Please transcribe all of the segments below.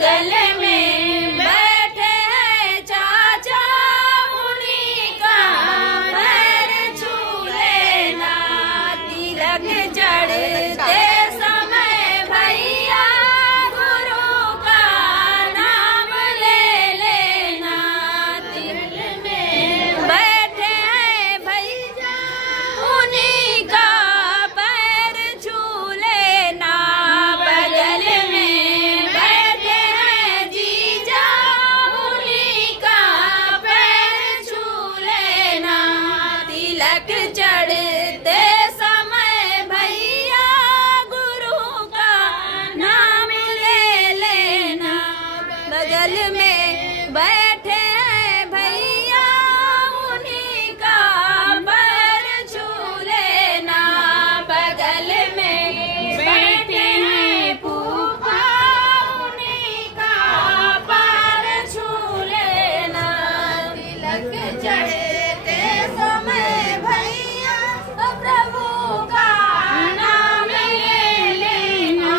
बगल में बैठे हैं चाचा, उन्हीं का पैर छू लेना। तिलक चढ़ते समय भैया गुरु का नाम ले लेना। तिलक में बैठे हैं भैया, उन्हीं का पैर छू लेना। बगल में बैठे हैं जीजा, उन्हीं का पैर छू लेना। तिलक चढ़ते समय भैया गुरु का नाम ले लेना। बगल में बैठे हैं भैया, उन्हीं का पैर छू लेना। बगल में बैठे हैं फूफा, उन्हीं का पैर छू लेना। तिलक चढ़ते समय भैया प्रभु का नाम ले लेना।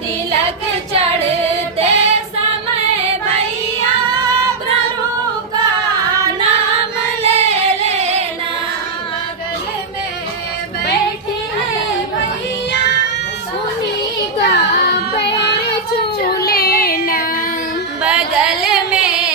तिलक चढ़ते समय भैया प्रभु का नाम ले लेना। बगल में बैठे हैं भैया, उन्हीं का पैर छू लेना। बगल में